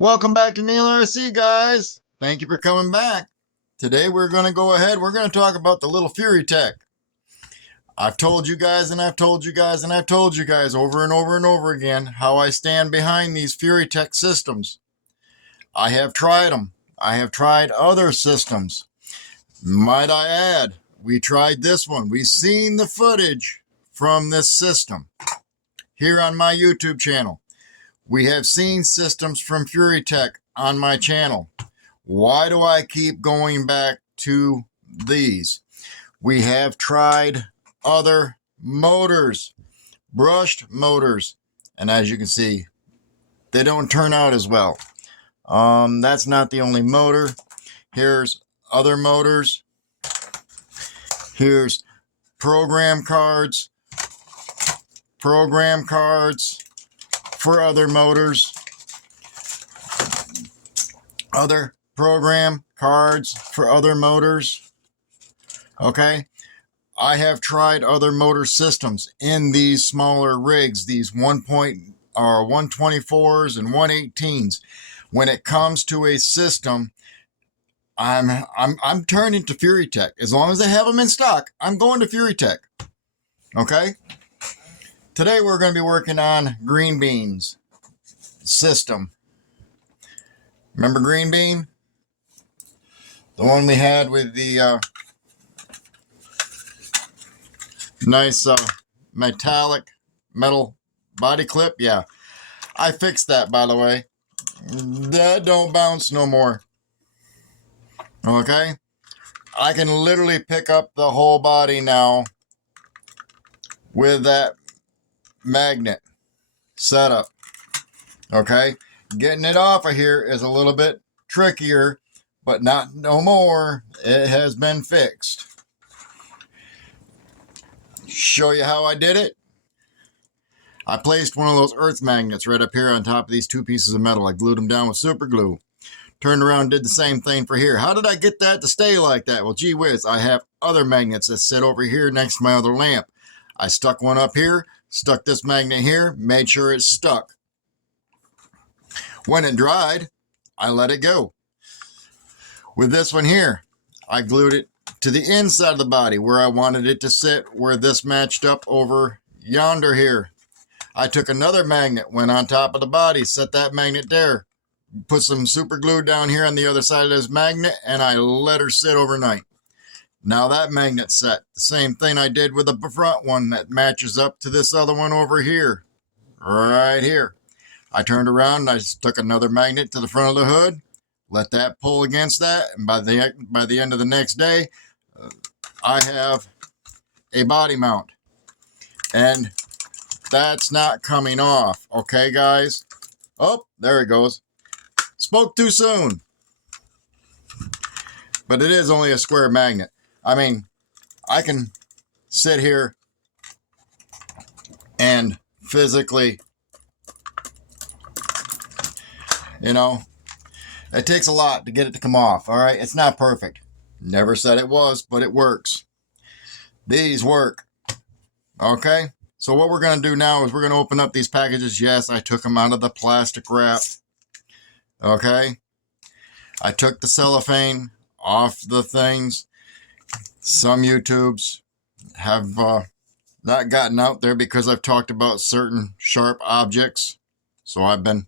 Welcome back to Neil RC, guys. Thank you for coming back. Today we're going to go ahead. We're going to talk about the little Fury Tech. I've told you guys and I've told you guys and I've told you guys over and over and over again how I stand behind these Fury Tech systems. I have tried them. I have tried other systems. Might I add, we tried this one. We've seen the footage from this system here on my YouTube channel. We have seen systems from Fury Tech on my channel. Why do I keep going back to these? We have tried other motors, brushed motors, and as you can see, they don't turn out as well. That's not the only motor. Here's other motors. Here's program cards for other motors, other program cards for other motors. Okay, I have tried other motor systems in these smaller rigs, these 124s and 118s. When it comes to a system, I'm turning to Fury Tech. As long as they have them in stock, I'm going to Fury Tech. Okay. Today we're going to be working on Green Bean's system. Remember Green Bean? The one we had with the nice metallic metal body clip? Yeah. I fixed that, by the way. That don't bounce no more. Okay? I can literally pick up the whole body now with that magnet setup. Okay, getting it off of here is a little bit trickier, but not no more. It has been fixed. Show you how I did it. I placed one of those earth magnets right up here on top of these two pieces of metal. I glued them down with super glue. Turned around and did the same thing for here. How did I get that to stay like that? Well, gee whiz, I have other magnets that sit over here next to my other lamp. I stuck one up here, stuck this magnet here, made sure it's stuck. When it dried, I let it go. With this one here, I glued it to the inside of the body where I wanted it to sit, where this matched up over yonder here. I took another magnet, went on top of the body, set that magnet there, put some super glue down here on the other side of this magnet, and I let her sit overnight. Now that magnet's set. The same thing I did with the front one that matches up to this other one over here. Right here. I turned around and I took another magnet to the front of the hood, let that pull against that, and by the end of the next day, I have a body mount. And that's not coming off. Okay, guys? Oh, there it goes. Spoke too soon. But it is only a square magnet. I mean, I can sit here and physically, you know, it takes a lot to get it to come off. All right, it's not perfect. Never said it was, but it works. These work. Okay, so what we're going to do now is we're going to open up these packages. Yes, I took them out of the plastic wrap. Okay, I took the cellophane off the things. Some YouTubes have not gotten out there because I've talked about certain sharp objects. So I've been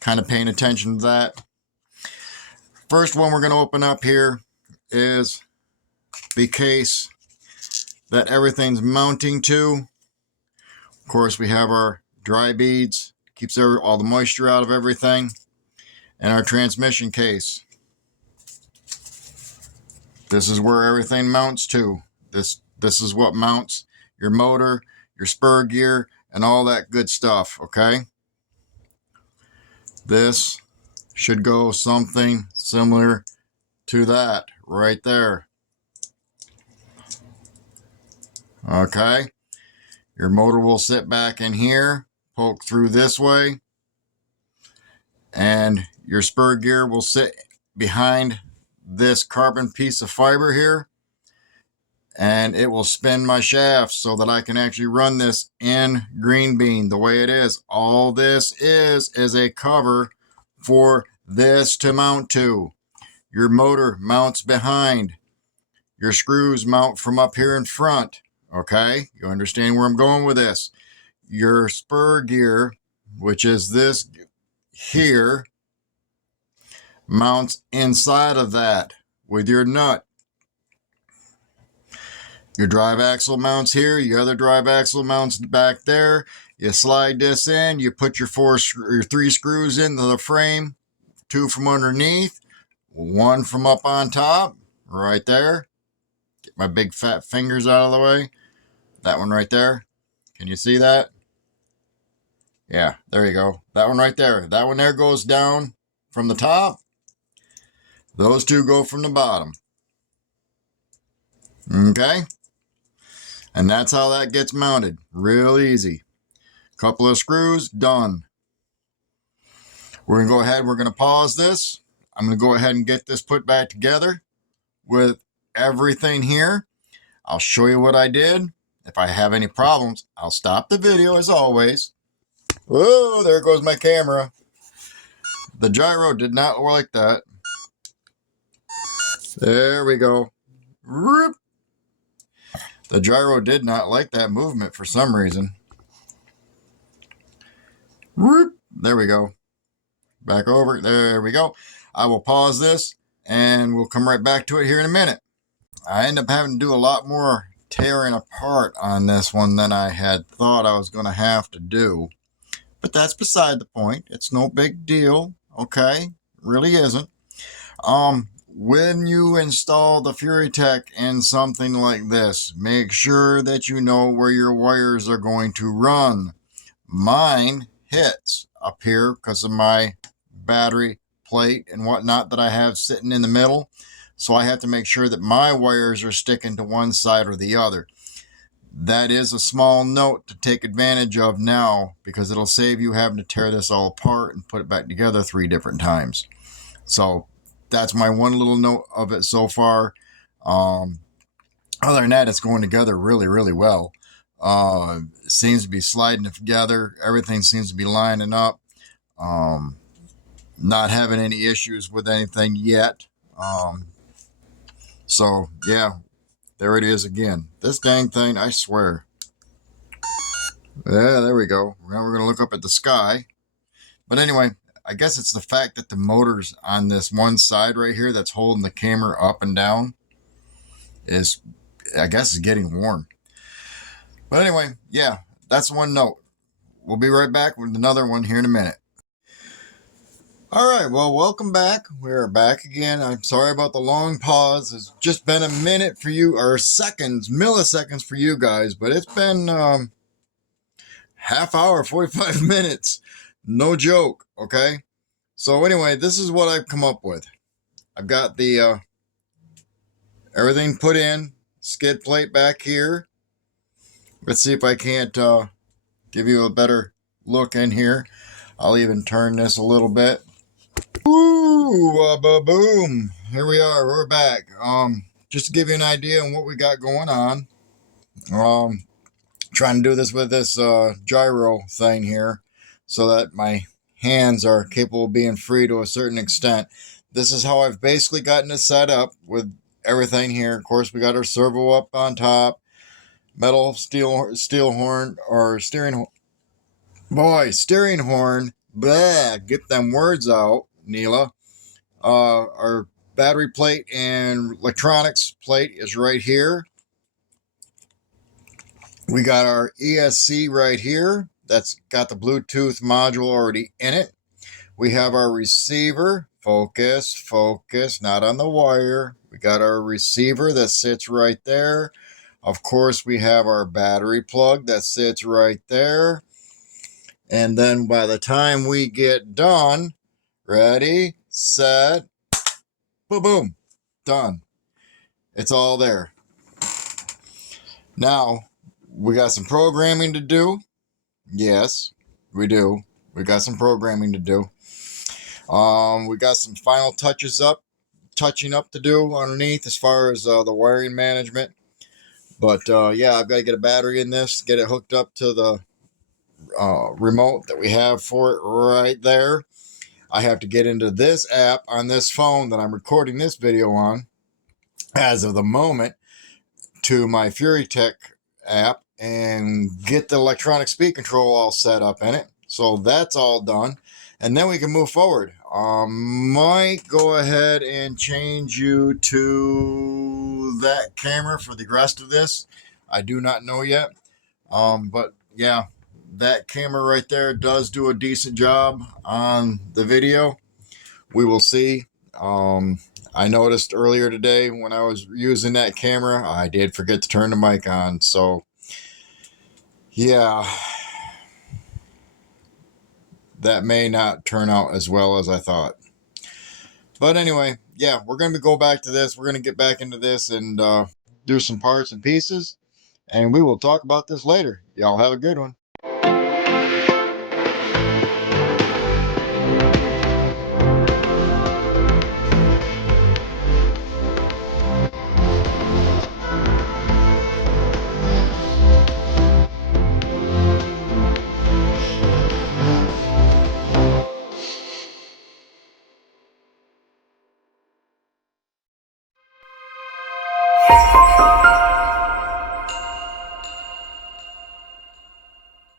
kind of paying attention to that. First one we're going to open up here is the case that everything's mounting to. Of course, we have our dry beads, keeps all the moisture out of everything, and our transmission case. This is where everything mounts to. This is what mounts your motor, your spur gear, and all that good stuff, okay? This should go something similar to that right there. Okay? Your motor will sit back in here, poke through this way, and your spur gear will sit behind this carbon piece of fiber here, and it will spin my shaft so that I can actually run this in Green Bean the way it is. All this is a cover for this to mount to. Your motor mounts behind. Your screws mount from up here in front. Okay, you understand where I'm going with this. Your spur gear, which is this here, mounts inside of that with your nut. Your drive axle mounts here. Your other drive axle mounts back there. You slide this in. You put your 3 screws into the frame. 2 from underneath. 1 from up on top. Right there. Get my big fat fingers out of the way. That one right there. Can you see that? Yeah, there you go. That one right there. That one there goes down from the top. Those 2 go from the bottom. Okay? And that's how that gets mounted. Real easy. Couple of screws, done. We're going to go ahead. We're going to pause this. I'm going to go ahead and get this put back together with everything here. I'll show you what I did. If I have any problems, I'll stop the video as always. Whoa, there goes my camera. The gyro did not like that. There we go. Whoop. The gyro did not like that movement for some reason. Whoop. There we go. Back over. There we go. I will pause this and we'll come right back to it here in a minute. I end up having to do a lot more tearing apart on this one than I had thought I was going to have to do. But that's beside the point. It's no big deal. Okay? Really isn't. When you install the FuryTech in something like this, make sure that you know where your wires are going to run. Mine hits up here because of my battery plate and whatnot that I have sitting in the middle. So I have to make sure that my wires are sticking to one side or the other. That is a small note to take advantage of now because it'll save you having to tear this all apart and put it back together 3 different times. So that's my one little note of it so far. Other than that, it's going together really, really well. It seems to be sliding together. Everything seems to be lining up. Not having any issues with anything yet. So, yeah, there it is again. This dang thing, I swear. Yeah, there we go. Now we're going to look up at the sky. But anyway, I guess it's the fact that the motor's on this one side right here that's holding the camera up and down is, I guess, is getting worn. But anyway, yeah, that's one note. We'll be right back with another one here in a minute. All right, well, welcome back. We're back again. I'm sorry about the long pause. It's just been a minute for you, or seconds, milliseconds for you guys, but it's been half hour, 45 minutes. No joke, okay? So anyway, this is what I've come up with. I've got the everything put in, skid plate back here. Let's see if I can't give you a better look in here. I'll even turn this a little bit. Ooh, boom. Here we are. We're back. Just to give you an idea on what we got going on. Trying to do this with this gyro thing here so that my hands are capable of being free to a certain extent. This is how I've basically gotten it set up with everything here. Of course, we got our servo up on top. Metal steel horn or steering horn. Boy, steering horn. Blah, get them words out, Neela. Our battery plate and electronics plate is right here. We got our ESC right here. That's got the Bluetooth module already in it. We have our receiver. Focus, focus, not on the wire. We got our receiver that sits right there. Of course, we have our battery plug that sits right there. And then by the time we get done, ready, set, boom, boom, done. It's all there. Now, we got some programming to do. Yes, we do. We got some programming to do. We got some final touching up to do underneath as far as the wiring management. But yeah, I've got to get a battery in this, get it hooked up to the remote that we have for it right there. I have to get into this app on this phone that I'm recording this video on as of the moment to my FuryTech app and get the electronic speed control all set up in it. So that's all done. And then we can move forward. Might go ahead and change you to that camera for the rest of this. I do not know yet. But yeah, that camera right there does do a decent job on the video. We will see. I noticed earlier today when I was using that camera, I did forget to turn the mic on. So yeah, that may not turn out as well as I thought. But anyway, yeah, we're going to go back to this. We're going to get back into this and do some parts and pieces. And we will talk about this later. Y'all have a good one.